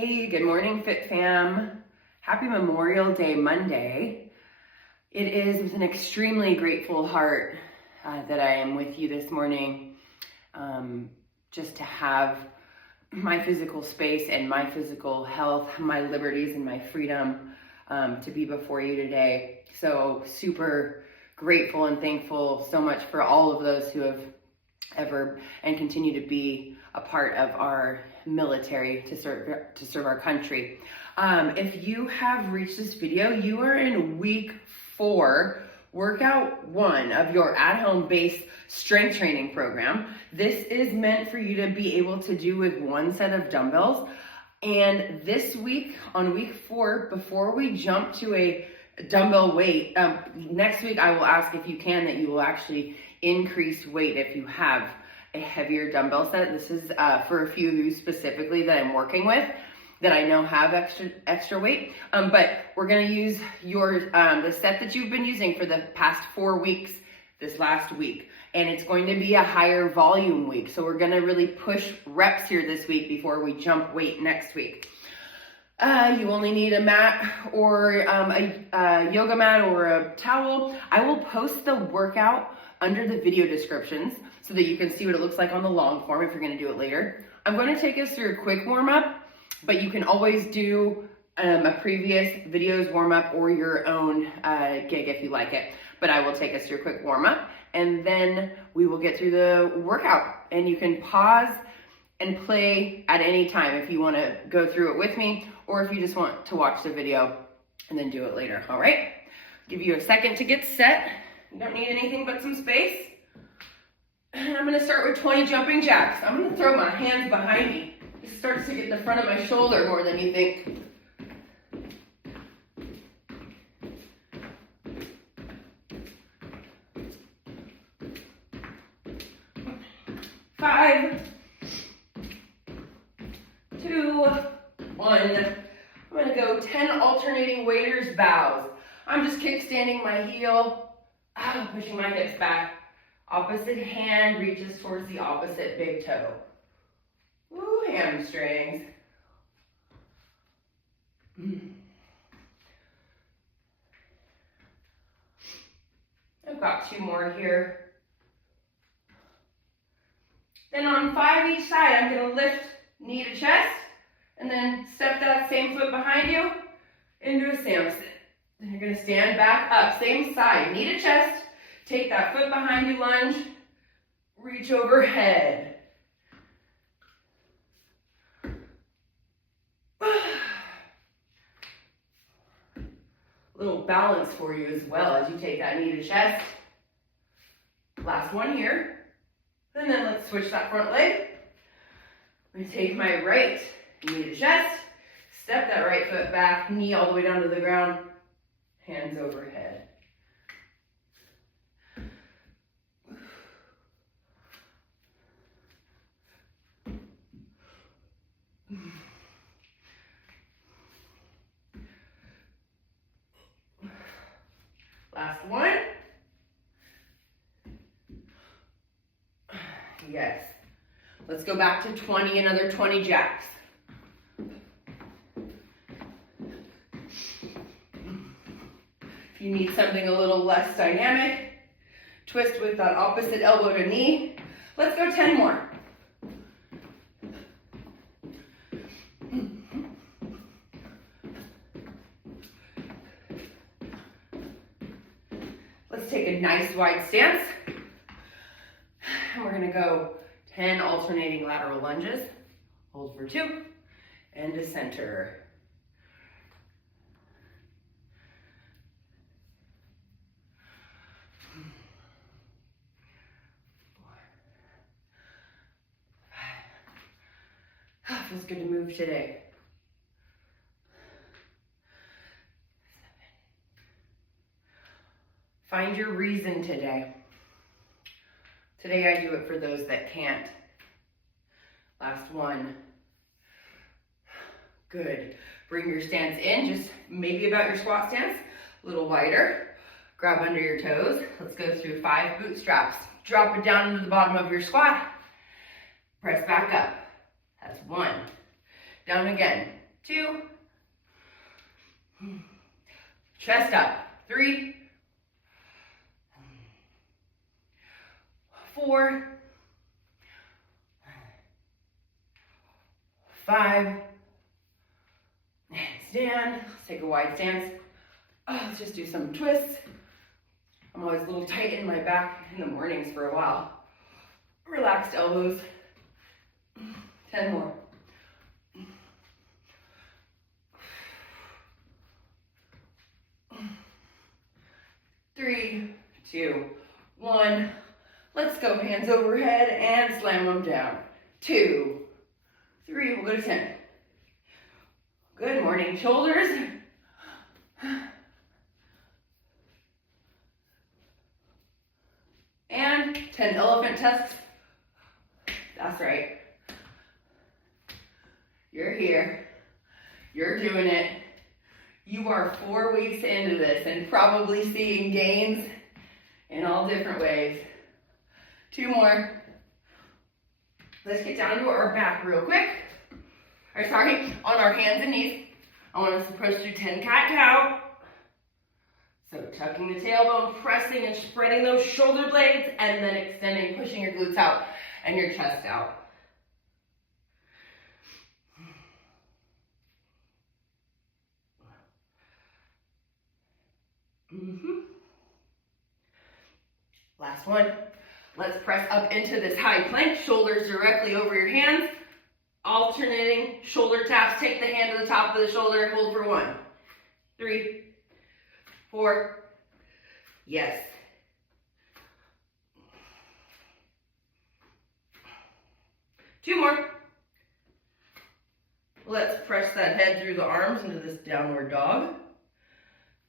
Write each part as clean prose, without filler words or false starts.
Hey, good morning, Fit Fam. Happy Memorial Day Monday. It is with an extremely grateful heart that I am with you this morning, just to have my physical space and my physical health, my liberties and my freedom to be before you today. So super grateful and thankful so much for all of those who have ever and continue to be a part of our military to serve our country. If you have reached this video, you are in week 4, workout 1 of your at-home base strength training program. This is meant for you to be able to do with one set of dumbbells. And this week, on week 4, before we jump to a dumbbell weight, next week I will ask if you can that you will actually increase weight if you have a heavier dumbbell set. This is for a few of you specifically that I'm working with that I know have extra weight. But we're gonna use the set that you've been using for the past 4 weeks this last week. And it's going to be a higher volume week. So we're gonna really push reps here this week before we jump weight next week. You only need a mat or a yoga mat or a towel. I will post the workout under the video descriptions so that you can see what it looks like on the long form if you're gonna do it later. I'm gonna take us through a quick warm up, but you can always do a previous video's warm up or your own gig if you like it. But I will take us through a quick warm up and then we will get through the workout, and you can pause and play at any time if you wanna go through it with me or if you just want to watch the video and then do it later, all right? Give you a second to get set. You don't need anything but some space. And I'm gonna start with 20 jumping jacks. I'm gonna throw my hands behind me. This starts to get the front of my shoulder more than you think. Five, 2, 1. I'm gonna go 10 alternating waiters bows. I'm just kickstanding my heel, pushing my hips back. Opposite hand reaches towards the opposite big toe. Ooh, hamstrings. I've got 2 more here. Then on 5 each side, I'm gonna lift knee to chest and then step that same foot behind you into a Samson. Then you're gonna stand back up, same side, knee to chest. Take that foot behind you, lunge, reach overhead. Little balance for you as well as you take that knee to chest. Last one here. And then let's switch that front leg. I'm gonna take my right knee to chest, step that right foot back, knee all the way down to the ground, hands overhead. Last one. Yes. Let's go back to 20, another 20 jacks. If you need something a little less dynamic, twist with that opposite elbow to knee. Let's go 10 more. Let's take a nice wide stance. And we're gonna go 10 alternating lateral lunges. Hold for 2 and to center. Feels good to move today. 7. Find your reason today. Today I do it for those that can't. Last one. Good. Bring your stance in, just maybe about your squat stance, a little wider. Grab under your toes. Let's go through 5 bootstraps. Drop it down into the bottom of your squat. Press back up. That's 1. Down again. 2, chest up, 3, 4, 5, and stand. Let's take a wide stance. Let's just do some twists. I'm always a little tight in my back in the mornings for a while. Relaxed elbows. 10 more. 3, 2, 1. Let's go hands overhead and slam them down. 2, 3, we'll go to 10. Good morning, shoulders. And 10 elephant tests. That's right. You're here. You're doing it. You are 4 weeks into this and probably seeing gains in all different ways. 2 more. Let's get down to our back real quick. On our hands and knees. I want us to push through 10 cat-cow. So tucking the tailbone, pressing and spreading those shoulder blades, and then extending, pushing your glutes out and your chest out. Last one. Let's press up into this high plank, shoulders directly over your hands, alternating shoulder taps. Take the hand to the top of the shoulder, hold for 1, 3, 4, yes. 2 more. Let's press that head through the arms into this downward dog.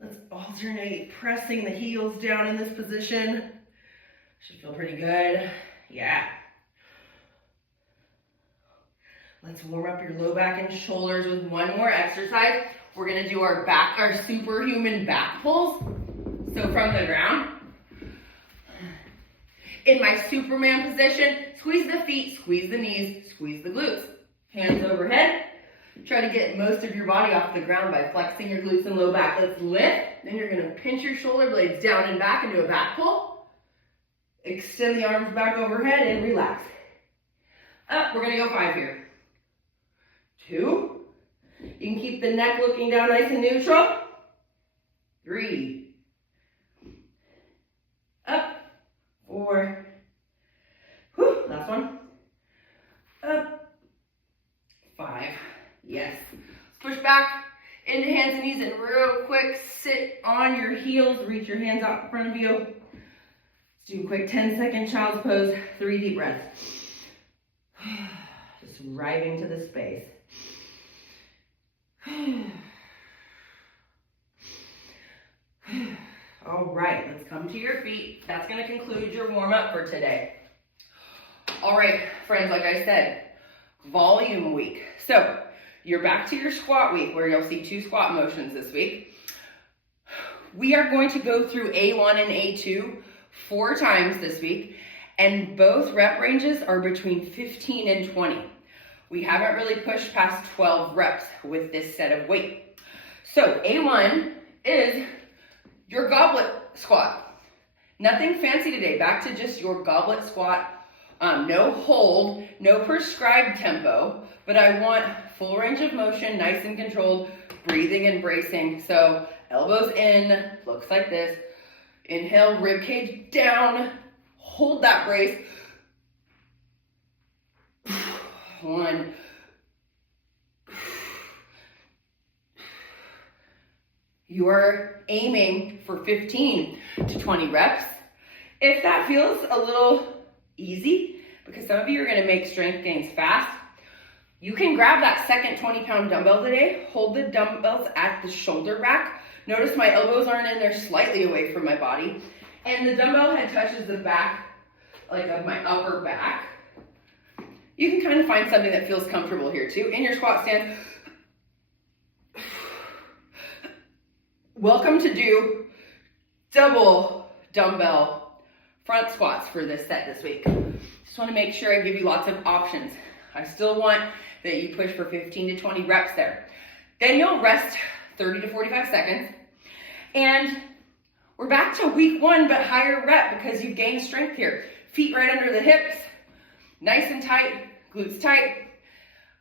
Let's alternate pressing the heels down in this position. Should feel pretty good. Yeah. Let's warm up your low back and shoulders with one more exercise. We're gonna do our superhuman back pulls. So from the ground, in my Superman position, squeeze the feet, squeeze the knees, squeeze the glutes. Hands overhead. Try to get most of your body off the ground by flexing your glutes and low back. Let's lift. Then you're gonna pinch your shoulder blades down and back into a back pull. Extend the arms back overhead and relax. Up, we're gonna go 5 here. 2. You can keep the neck looking down nice and neutral. 3. Up. 4. Whew, last one. Up. 5. Yes. Let's push back into hands and knees and real quick sit on your heels. Reach your hands out in front of you. Let's do a quick 10-second child's pose. 3 deep breaths. Just arriving to the space. All right, let's come to your feet. That's going to conclude your warm-up for today. All right, friends, like I said, volume week. So you're back to your squat week where you'll see 2 squat motions this week. We are going to go through A1 and A2 4 times this week, and both rep ranges are between 15 and 20. We haven't really pushed past 12 reps with this set of weight. So A1 is your goblet squat. Nothing fancy today, back to just your goblet squat. No hold, no prescribed tempo, but I want full range of motion, nice and controlled, breathing and bracing. So elbows in, looks like this. Inhale, rib cage down, hold that brace. 1. You are aiming for 15 to 20 reps. If that feels a little easy, because some of you are going to make strength gains fast, you can grab that second 20-pound dumbbell today, hold the dumbbells at the shoulder rack. Notice my elbows aren't in there, slightly away from my body, and the dumbbell head touches the back, like of my upper back. You can kind of find something that feels comfortable here too. In your squat stance, welcome to do double dumbbell front squats for this set this week. Just want to make sure I give you lots of options. I still want that you push for 15 to 20 reps there. Then you'll rest 30 to 45 seconds. And we're back to week 1, but higher rep because you've gained strength here. Feet right under the hips, nice and tight, glutes tight.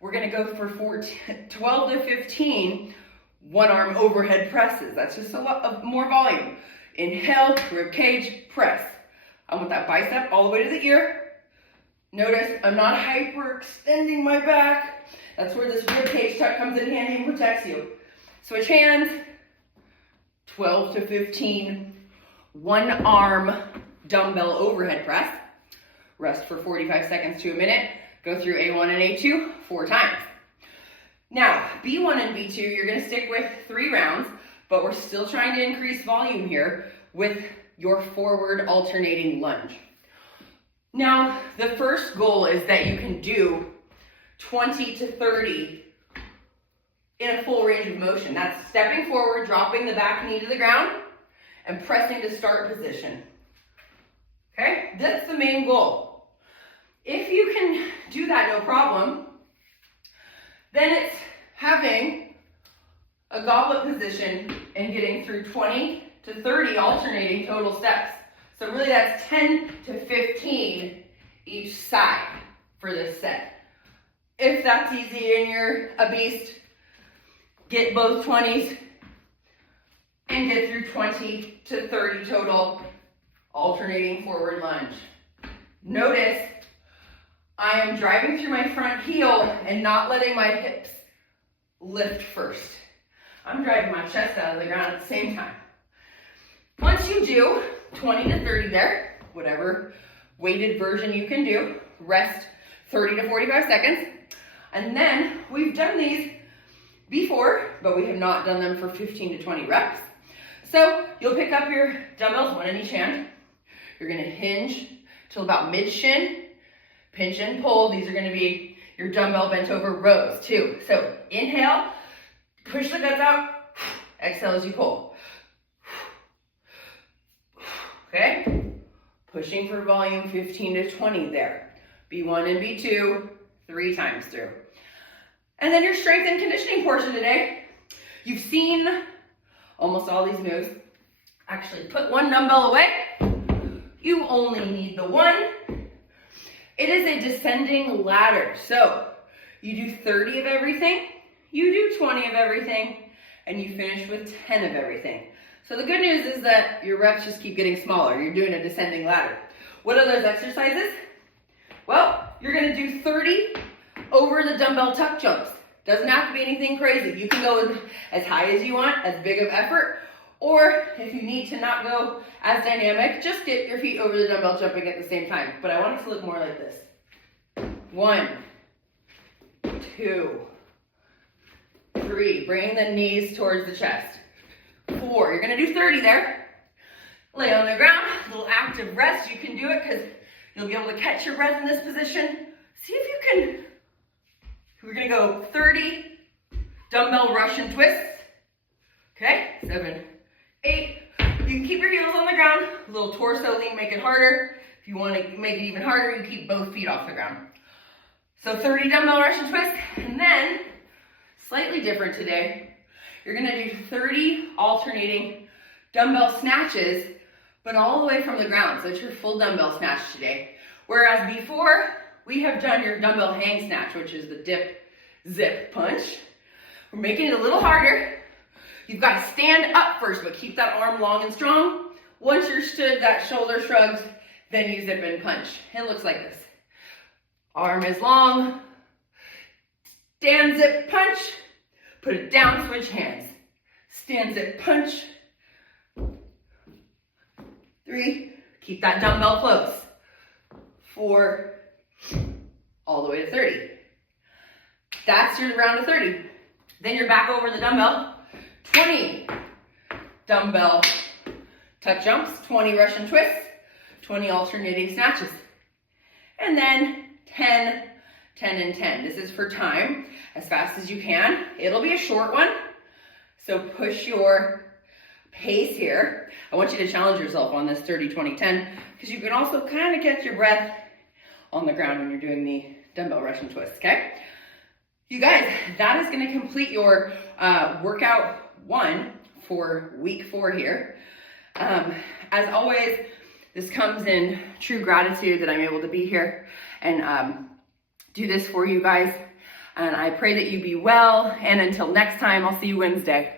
We're gonna go for 12 to 15 one-arm overhead presses. That's just a lot of more volume. Inhale, rib cage, press. I want that bicep all the way to the ear. Notice I'm not hyperextending my back. That's where this rib cage tuck comes in handy and protects you. Switch hands, 12 to 15 one-arm dumbbell overhead press. Rest for 45 seconds to a minute. Go through A1 and A2 4 times. Now, B1 and B2, you're gonna stick with 3 rounds, but we're still trying to increase volume here with your forward alternating lunge. Now, the first goal is that you can do 20 to 30 in a full range of motion. That's stepping forward, dropping the back knee to the ground, and pressing to start position. Okay, that's the main goal. If you can do that, no problem, then it's having a goblet position and getting through 20 to 30 alternating total steps. So really that's 10 to 15 each side for this set. If that's easy and you're a beast, get both 20s and get through 20 to 30 total alternating forward lunge. Notice I am driving through my front heel and not letting my hips lift first. I'm driving my chest out of the ground at the same time. Once you do 20 to 30 there, whatever weighted version you can do, rest 30 to 45 seconds. And then we've done these before, but we have not done them for 15 to 20 reps. So you'll pick up your dumbbells, one in each hand. You're gonna hinge till about mid-shin, pinch and pull. These are gonna be your dumbbell bent over rows too. So inhale, push the guts out, exhale as you pull. Okay, pushing for volume 15 to 20 there. B1 and B2, 3 times through. And then your strength and conditioning portion today. You've seen almost all these moves. Actually, put one dumbbell away. You only need the one. It is a descending ladder. So you do 30 of everything, you do 20 of everything, and you finish with 10 of everything. So the good news is that your reps just keep getting smaller. You're doing a descending ladder. What are those exercises? Well, you're gonna do 30 over the dumbbell tuck jumps. Doesn't have to be anything crazy. You can go as high as you want, as big of effort, or if you need to not go as dynamic, just get your feet over the dumbbell jumping at the same time. But I want it to look more like this. 1, 2, 3. Bring the knees towards the chest. 4. You're gonna do 30 there. Lay on the ground, a little active rest. You can do it because you'll be able to catch your breath in this position. See if you can. We're gonna go 30 dumbbell Russian twists. Okay, 7, 8. You can keep your heels on the ground. A little torso lean, make it harder. If you want to make it even harder, you can keep both feet off the ground. So 30 dumbbell Russian twists, and then slightly different today. You're gonna do 30 alternating dumbbell snatches, but all the way from the ground. So it's your full dumbbell snatch today. Whereas before, we have done your dumbbell hang snatch, which is the dip, zip, punch. We're making it a little harder. You've got to stand up first, but keep that arm long and strong. Once you're stood, that shoulder shrugs, then you zip and punch. It looks like this. Arm is long, stand, zip, punch, put it down, switch hands. Stand, zip, punch. 3, keep that dumbbell close. 4, all the way to 30. That's your round of 30. Then you're back over the dumbbell. 20 dumbbell tuck jumps, 20 Russian twists, 20 alternating snatches. And then 10, 10, and 10. This is for time, as fast as you can. It'll be a short one, so push your pace here. I want you to challenge yourself on this 30, 20, 10, because you can also kind of catch your breath on the ground when you're doing the dumbbell Russian twists, okay? You guys, that is gonna complete your workout 1 for week 4 here. As always, this comes in true gratitude that I'm able to be here and do this for you guys. And I pray that you be well. And until next time, I'll see you Wednesday.